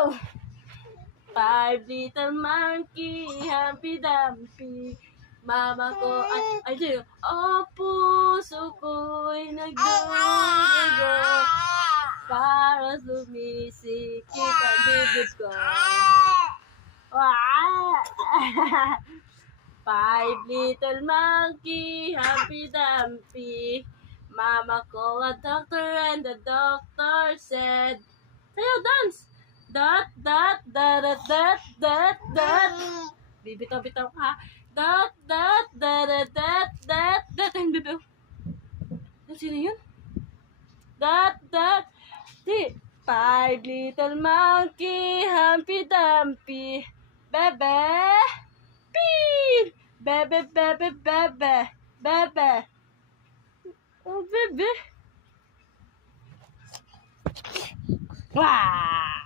bitaw. Five little monkey, Humpty Dumpty. Mama ko ay di. Oh, puso ko'y nagdurugo para sumisikip ang bibig ko. Five little monkey, Humpty Dumpty. Mama called a doctor and the doctor said, sayo, dance! Dot, dot, dot, dot, dot, dot, dot. Bibitaw-bitaw ka. Dot, dot, dot, dot, dot, dot, dot. Ayun, bibitaw. Sino yun? Dot, dot. Di. Five little monkey, Humpty Dumpty. Bebe. Beep. Bebe, bebe, bebe. Bebe. Oh, bebe. Wow.